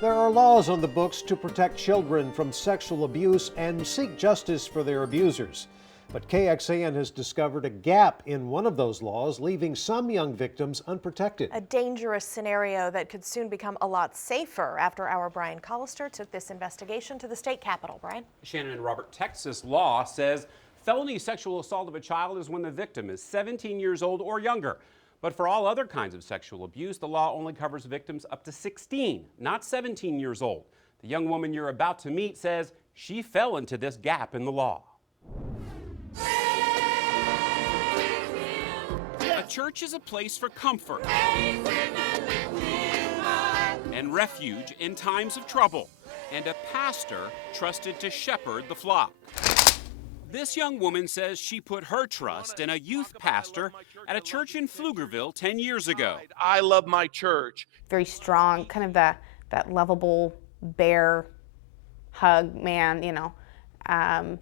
There are laws on the books to protect children from sexual abuse and seek justice for their abusers. But KXAN has discovered a gap in one of those laws, leaving some young victims unprotected. A dangerous scenario that could soon become a lot safer after our Brian Collister took this investigation to the state capitol. Brian? Shannon and Robert, Texas law says felony sexual assault of a child is when the victim is 17 years old or younger. But for all other kinds of sexual abuse, the law only covers victims up to 16, not 17 years old. The young woman you're about to meet says she fell into this gap in the law. A church is a place for comfort and refuge in times of trouble, and a pastor trusted to shepherd the flock. This young woman says she put her trust in a youth pastor at a church in Pflugerville 10 years ago. I love my church. Very strong, kind of that lovable bear hug man, you know, and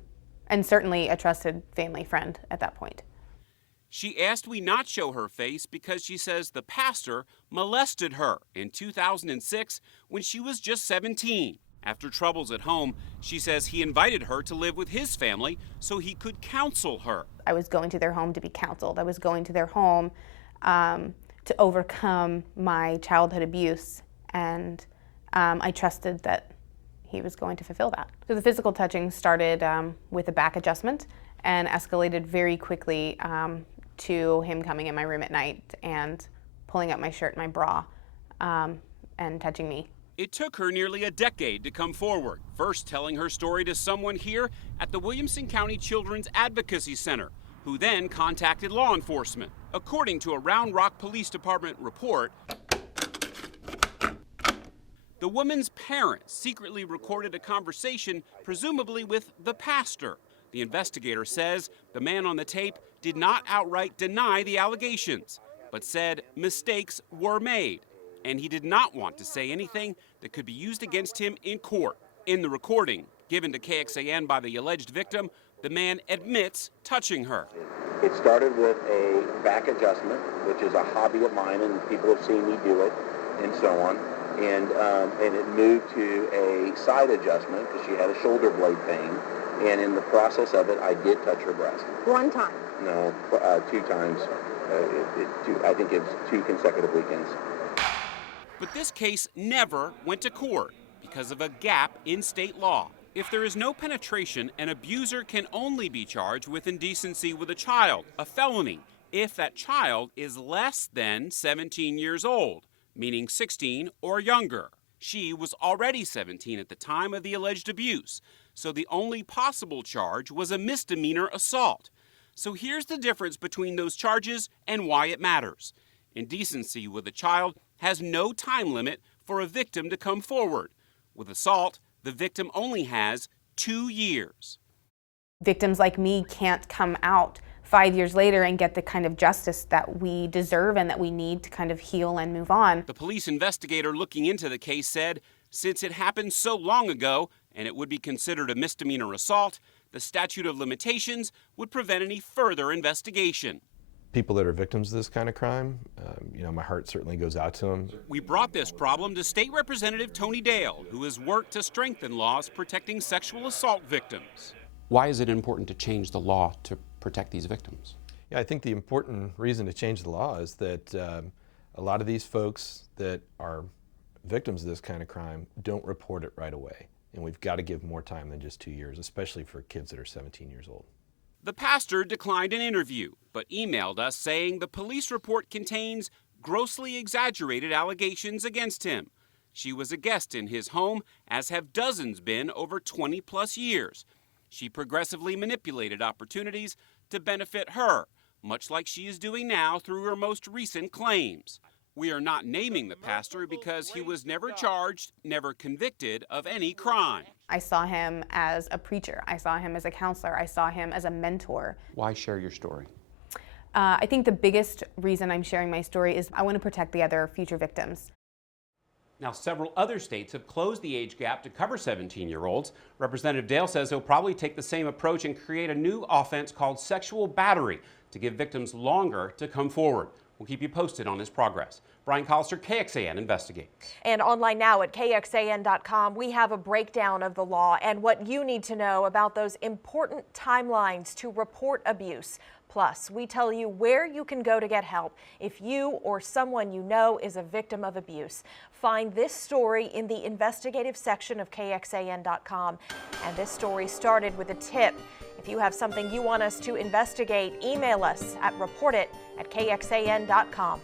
certainly a trusted family friend at that point. She asked we not show her face because she says the pastor molested her in 2006 when she was just 17. After troubles at home, she says he invited her to live with his family so he could counsel her. I was going to their home to be counseled. I was going to their home to overcome my childhood abuse, and I trusted that he was going to fulfill that. So the physical touching started with a back adjustment and escalated very quickly to him coming in my room at night and pulling up my shirt and my bra and touching me. It took her nearly a decade to come forward, first telling her story to someone here at the Williamson County Children's Advocacy Center, who then contacted law enforcement. According to a Round Rock Police Department report, the woman's parents secretly recorded a conversation, presumably with the pastor. The investigator says the man on the tape did not outright deny the allegations, but said mistakes were made, and he did not want to say anything that could be used against him in court. In the recording given to KXAN by the alleged victim, the man admits touching her. It started with a back adjustment, which is a hobby of mine, and people have seen me do it, and so on. And it moved to a side adjustment because she had a shoulder blade pain. And in the process of it, I did touch her breast. One time? No, 2 times. I think it's 2 consecutive weekends. But this case never went to court because of a gap in state law. If there is no penetration, an abuser can only be charged with indecency with a child, a felony, if that child is less than 17 years old, meaning 16 or younger. She was already 17 at the time of the alleged abuse, so the only possible charge was a misdemeanor assault. So here's the difference between those charges and why it matters. Indecency with a child has no time limit for a victim to come forward. With assault, the victim only has 2 years. Victims like me can't come out 5 years later and get the kind of justice that we deserve and that we need to kind of heal and move on. The police investigator looking into the case said, since it happened so long ago and it would be considered a misdemeanor assault, the statute of limitations would prevent any further investigation. People that are victims of this kind of crime, my heart certainly goes out to them. We brought this problem to State Representative Tony Dale, who has worked to strengthen laws protecting sexual assault victims. Why is it important to change the law to protect these victims? Yeah, I think the important reason to change the law is that a lot of these folks that are victims of this kind of crime don't report it right away. And we've got to give more time than just 2 years, especially for kids that are 17 years old. The pastor declined an interview, but emailed us saying the police report contains grossly exaggerated allegations against him. She was a guest in his home, as have dozens been over 20-plus years. She progressively manipulated opportunities to benefit her, much like she is doing now through her most recent claims. We are not naming the pastor because he was never charged, never convicted of any crime. I saw him as a preacher. I saw him as a counselor. I saw him as a mentor. Why share your story? I think the biggest reason I'm sharing my story is I want to protect the other future victims. Now, several other states have closed the age gap to cover 17-year-olds. Representative Dale says he'll probably take the same approach and create a new offense called sexual battery to give victims longer to come forward. We'll keep you posted on his progress. Brian Collister, KXAN Investigates. And online now at KXAN.com, we have a breakdown of the law and what you need to know about those important timelines to report abuse. Plus, we tell you where you can go to get help if you or someone you know is a victim of abuse. Find this story in the investigative section of KXAN.com. And this story started with a tip. If you have something you want us to investigate, email us at reportit@KXAN.com.